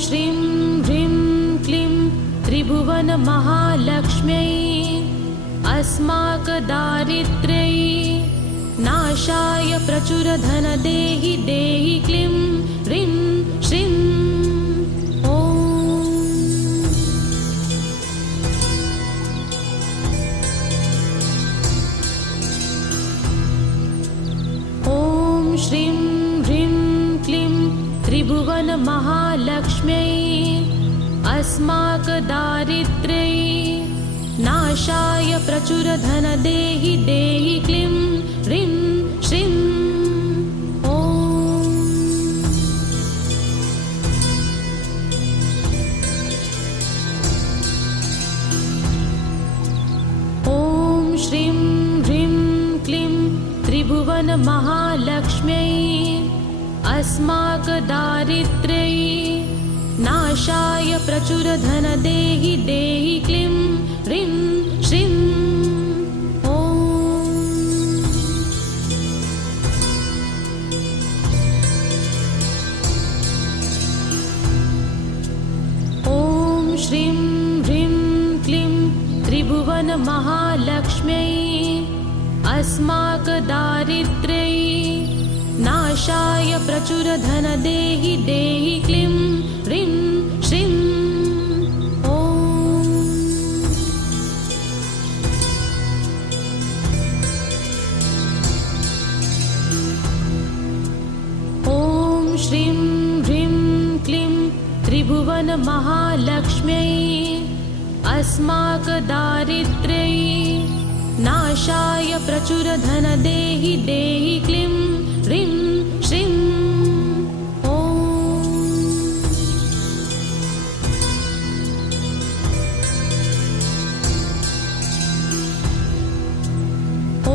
श्रीं ह्रीं क्लीं त्रिभुवनमहालक्ष्म्यै अस्माकदारिद्र्यै नाशाय प्रचुरधनदेहि देहि क्लीं ह्रीं श्रीं श्रीं ह्रीं क्लीं त्रिभुवनमहालक्ष्म्यै अस्माकदारिद्र्यै नाशाय प्रचुरधनदेहि देहि क्लीं ह्रीं श्रीं ॐ श्रीं ह्रीं क्लीं त्रिभुवनमहालक्ष्म्यै अस्माकदारिद्र्यै नाशाय प्रचुरधनदेहि देहि क्लीं ह्रीं श्रीं ॐ श्रीं ह्रीं क्लीं त्रिभुवनमहालक्ष्म्यै अस्माकदारिद्र्यै नाशाय प्रचुरधनदेहि देहि क्लीं ह्रीं श्रीं ॐ श्रीं ह्रीं क्लीं त्रिभुवनमहालक्ष्म्यै अस्माकदारिद्र्यै नाशाय प्रचुरधनदेहि देहि क्लीं ह्रीं श्रीं ॐ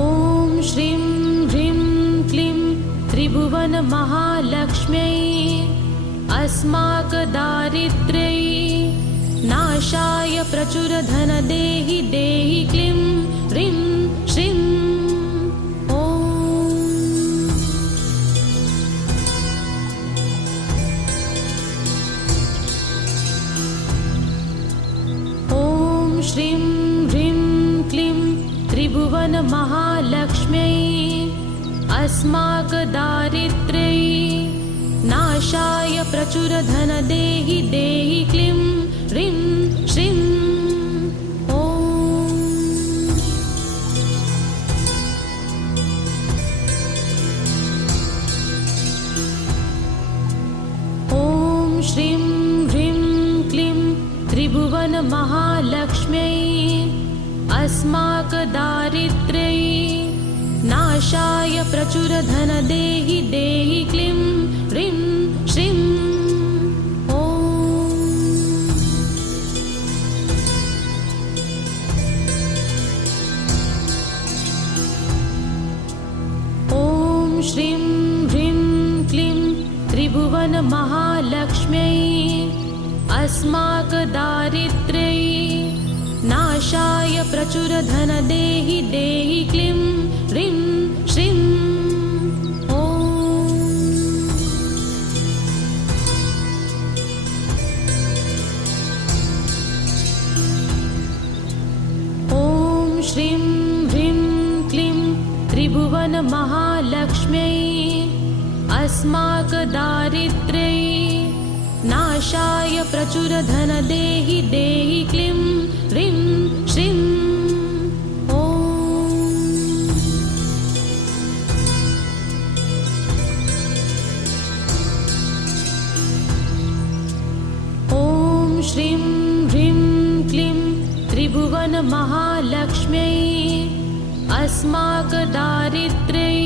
श्रीं ह्रीं क्लीं त्रिभुवनमहालक्ष्म्यै अस्माकदारिद्र्यै नाशाय प्रचुरधनदेहि देहि क्लीं ह्रीं श्रीं श्रीं ह्रीं क्लीं त्रिभुवनमहालक्ष्म्यै अस्माकदारिद्र्यै नाशाय प्रचुरधनदेहि देहि क्लीं ह्रीं श्रीं ॐ श्रीं ह्रीं क्लीं त्रिभुवनमहालक्ष्म्यै अस्माकदारिद्र्यै नाशाय प्रचुरधनदेहि देहि क्लीं ह्रीं श्रीं ॐ श्रीं ह्रीं क्लीं त्रिभुवनमहालक्ष्म्यै अस्माकदारिद्र्यै नाशाय प्रचुरधनदेहि देहि क्लीं ह्रीं श्रीं ॐ श्रीं ह्रीं क्लीं त्रिभुवनमहालक्ष्म्यै अस्माकदारिद्र्यै नाशाय प्रचुरधनदेहि देहि क्लीं ह्रीं श्रीं ॐ श्रीं ह्रीं क्लीं त्रिभुवनमहालक्ष्म्यै अस्माकदारिद्र्यै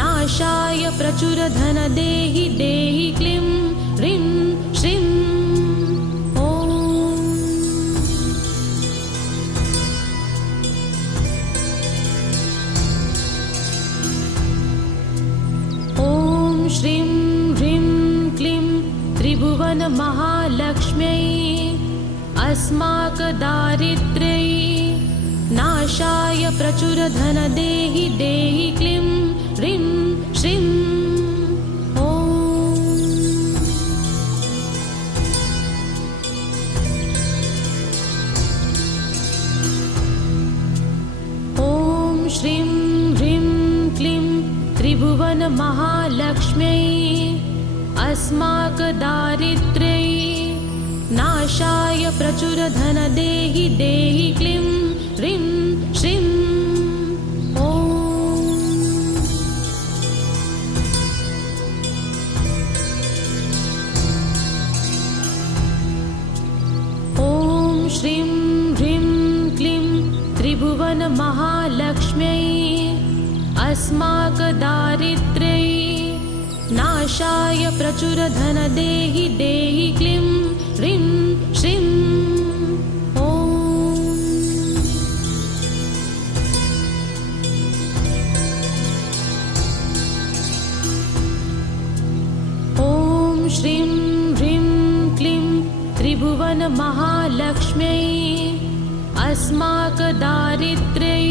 नाशाय प्रचुरधनदेहि देहि क्लीं ह्रीं श्रीं ॐ श्रीं ह्रीं क्लीं त्रिभुवनमहालक्ष्म्यै अस्माकदारिद्र्यै नाशाय प्रचुरधनदेहि देहि क्लीं ह्रीं श्रीं त्रिभुवनमहालक्ष्म्यै अस्माकदारिद्र्यै नाशाय प्रचुरधनदेहि देहि क्लीं ह्रीं श्रीं ॐ। ॐ श्रीं ह्रीं क्लीं त्रिभुवनमहालक्ष्म्यै अस्माकदारिद्र्यै नाशाय प्रचुरधनदेहि देहि क्लीं ह्रीं श्रीं ॐ। ॐ श्रीं ह्रीं क्लीं त्रिभुवनमहालक्ष्म्यै अस्माकदारिद्र्यै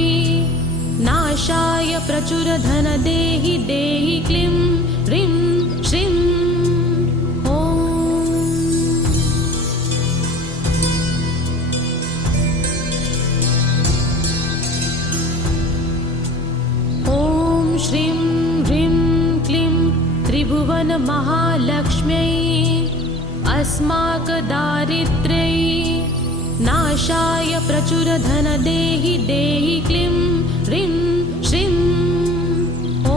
नाशाय प्रचुरधनदेहि देहि क्लीं ह्रीं श्रीं ॐ। ॐ श्रीं ह्रीं क्लीं त्रिभुवनमहालक्ष्म्यै अस्माकदारिद्र्यै नाशाय प्रचुरधनदेहि देहि क्लीं ह्रीं श्रीं ॐ।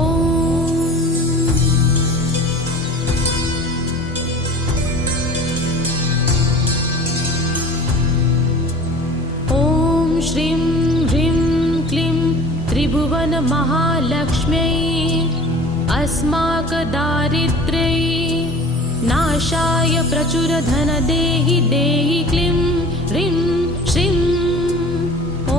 ॐ श्रीं ह्रीं क्लीं त्रिभुवनमहालक्ष्म्यै अस्माकदारिद्र्यै नाशाय प्रचुरधनदेहि देहि क्लीं ह्रीं श्रीं ॐ।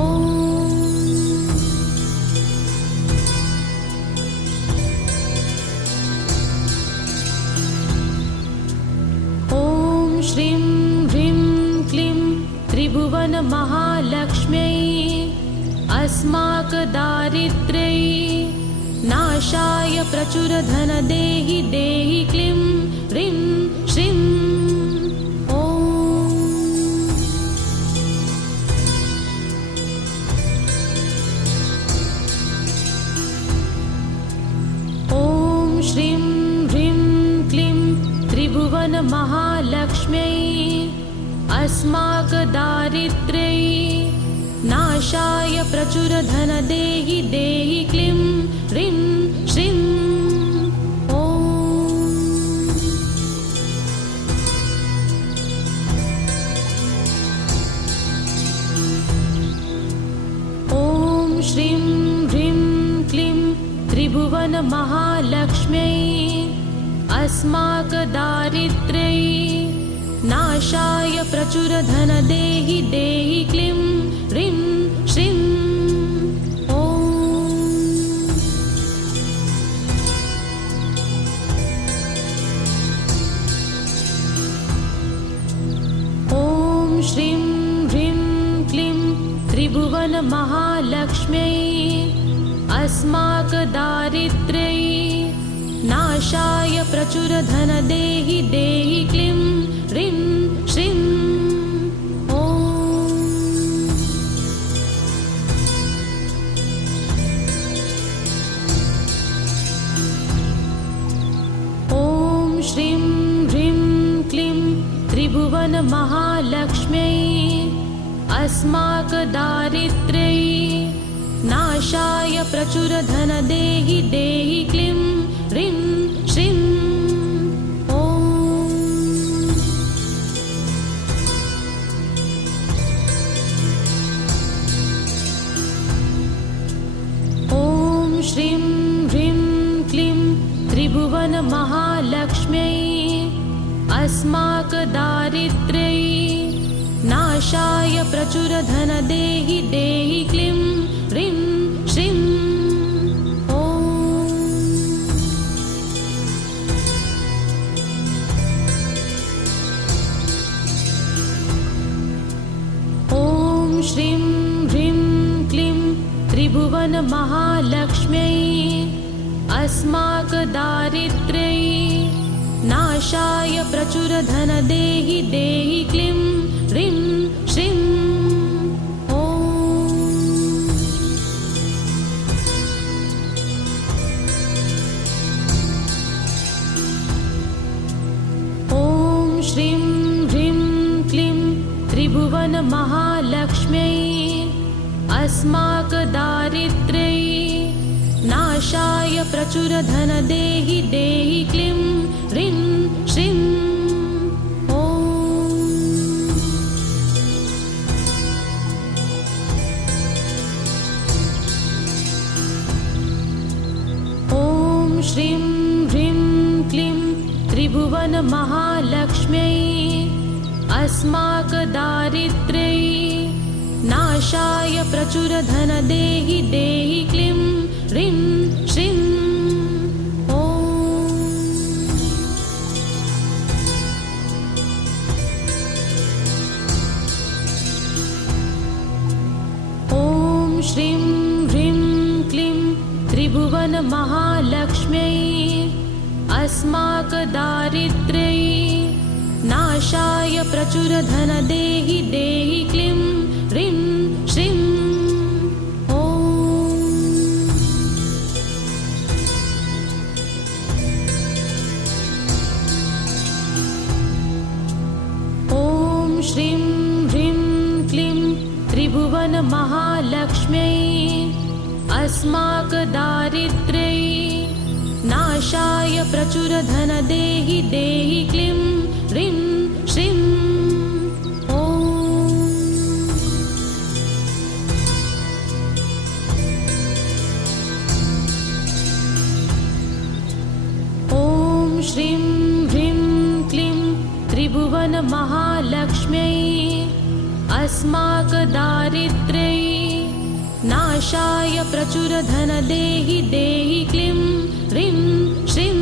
ॐ श्रीं ह्रीं क्लीं त्रिभुवनमहालक्ष्म्यै अस्माकदारिद्र्यै नाशाय प्रचुरधनदेहि देहि क्लीं ह्रीं श्रीं ॐ। ॐ श्रीं ह्रीं क्लीं त्रिभुवनमहालक्ष्म्यै अस्माकदारिद्र्यै नाशाय प्रचुरधनदेहि देहि क्लीं ह्रीं श्रीं ॐ। ॐ श्रीं ह्रीं क्लीं त्रिभुवनमहालक्ष्म्यै अस्माकदारिद्र्यै नाशाय प्रचुरधनदेहि देहि क्लीं ह्रीं श्रीं ॐ। ॐ श्रीं ह्रीं क्लीं त्रिभुवनमहालक्ष्म्यै अस्माकदारिद्र्यै नाशाय प्रचुरधनदेहि देहि क्लीं ह्रीं श्रीं ॐ। ॐ श्रीं ह्रीं क्लीं त्रिभुवनमहालक्ष्म्यै अस्माकदारिद्र्यै नाशाय प्रचुरधनदेहि देहि क्लीं ह्रीं श्रीं ॐ। ॐ श्रीं ह्रीं क्लीं त्रिभुवनमहालक्ष्म्यै अस्माकदारिद्र्यै नाशाय प्रचुरधनदेहि देहि क्लीं ह्रीं श्रीं ॐ। ॐ श्रीं ह्रीं क्लीं त्रिभुवनमहालक्ष्म्यै अस्माकदारिद्र्यै नाशाय प्रचुरधनदेहि देहि क्लीं ह्रीं श्रीं ॐ। ॐ श्रीं ह्रीं क्लीं त्रिभुवनमहालक्ष्म्यै अस्माकदारिद्र्यै नाशाय प्रचुरधनदेहि देहि क्लीं ह्रीं श्रीं श्रीं ह्रीं क्लीं त्रिभुवनमहालक्ष्म्यै अस्माकदारिद्र्यै नाशाय प्रचुरधनदेहि देहि क्लीं ह्रीं श्रीं ॐ श्रीं ह्रीं क्लीं त्रिभुवनमहालक्ष्म्यै अस्माकदारिद्र्यै नाशाय प्रचुरधनदेहि देहि क्लीं ह्रीं श्रीं ॐ श्रीं ह्रीं क्लीं त्रिभुवनमहालक्ष्म्यै अस्माकदारिद्र्यै नाशाय प्रचुरधनदेहि देहि क्लीं ह्रीं श्रीं ॐ श्रीं ह्रीं क्लीं त्रिभुवनमहालक्ष्म्यै अस्माकदारिद्र्यै नाशाय प्रचुरधनदेहि देहि क्लीं ह्रीं श्रीं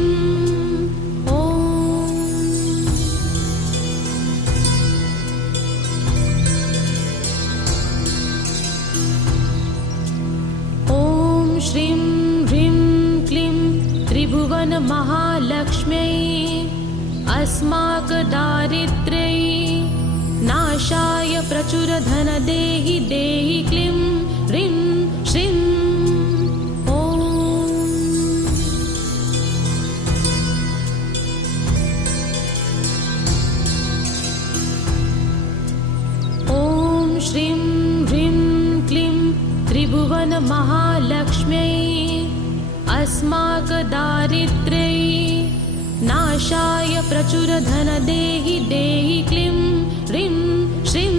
ॐ श्रीं ह्रीं क्लीं त्रिभुवनमहालक्ष्म्यै अस्माकदारिद्र्यै नाशाय प्रचुरधनदेहि देहि क्लीं ह्रीं श्रीं ॐ श्रीं ह्रीं क्लीं त्रिभुवनमहालक्ष्म्यै अस्माकदारिद्र्यै नाशाय प्रचुरधनदेहि देहि क्लीं ह्रीं श्रीं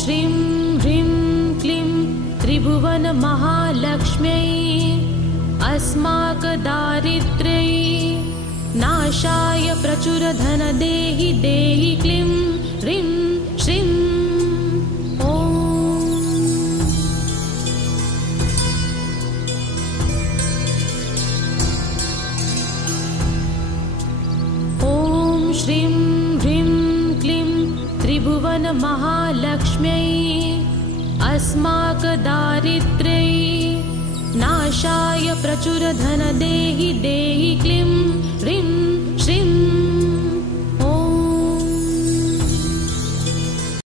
श्रीं ह्रीं क्लीं त्रिभुवनमहालक्ष्म्यै अस्माकदारिद्र्यै नाशाय प्रचुरधनदेहि देहि क्लीं ह्रीं श्रीं ॐ श्रीं ह्रीं क्लीं त्रिभुवनमहालक्ष्म्यै अस्माकदारिद्र्यै नाशाय प्रचुरधनदेहि देहि क्लीं ह्रीं श्रीं